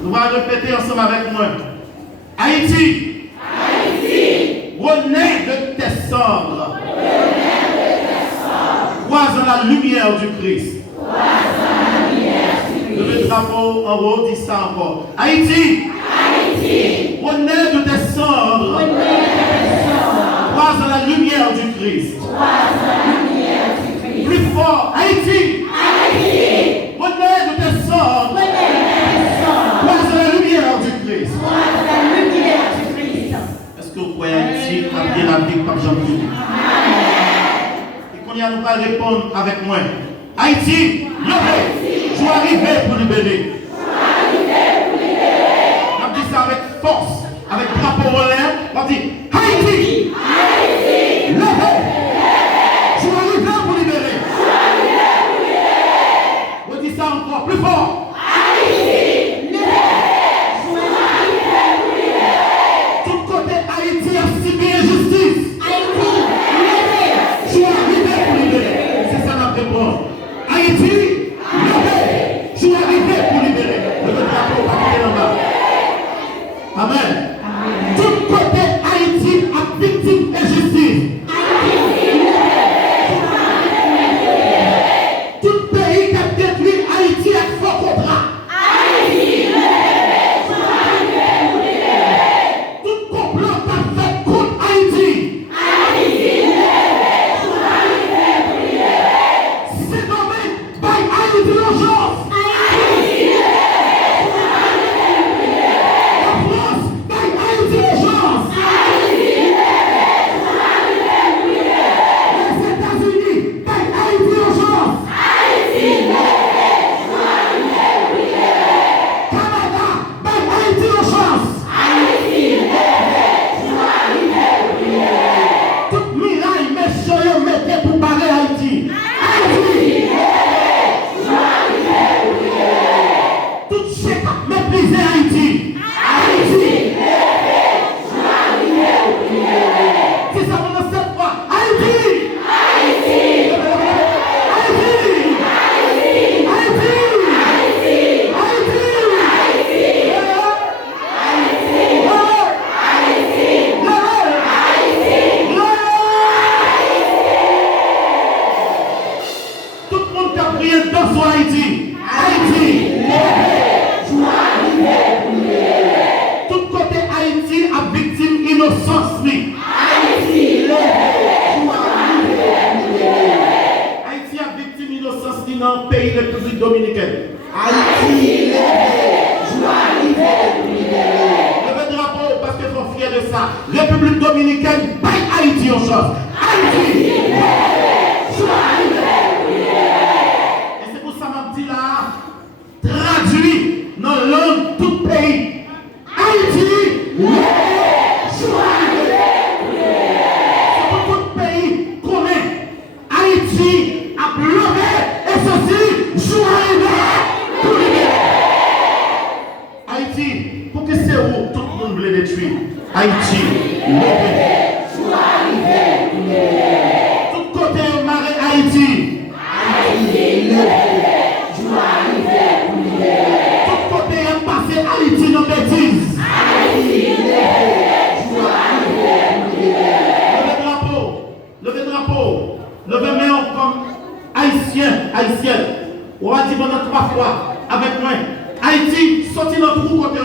Nous allons répéter ensemble avec moi. Haïti, renaît de tes cendres. Croise dans la lumière du Christ. Le drapeau en haut dit ça encore. Haïti, renaît de tes cendres. Croise dans la lumière du Christ. Plus fort, Haïti, renaît de tes cendres. Croise dans la lumière du Christ. Est-ce que vous croyez Haïti a bien la vie comme Jean-Pierre? Et qu'on y a nous pas répondre avec moi. Haïti, levez, je vais arriver pour libérer. On dit ça avec force, avec drapeau en l'air. On dit Haïti, levez, je vais arriver pour libérer. On dit ça encore plus fort. Amen. Tout côté Haïti a victime et justice. Tout pays qui a détruit Haïti a fort contrat. Tout complot qui a fait contre Haïti. C'est nommé par Haïti l'urgence. République dominicaine, pas Haïti en chose. Haïti! Et c'est pour ça que je dis là, traduit dans la langue tout pays. Haïti! C'est pour tout pays connaît. Haïti a levé et ceci, jour arrivé pour libérer. Haïti, pour que c'est où tout le monde veut détruire. Haïti, levé. Tout côté marée Haïti. Tout côté est passé Haïti dans bêtise. Levez drapeau, levez main comme haïtienne. On va dire pendant 3 fois avec moi. Haïti, sorti dans tout côté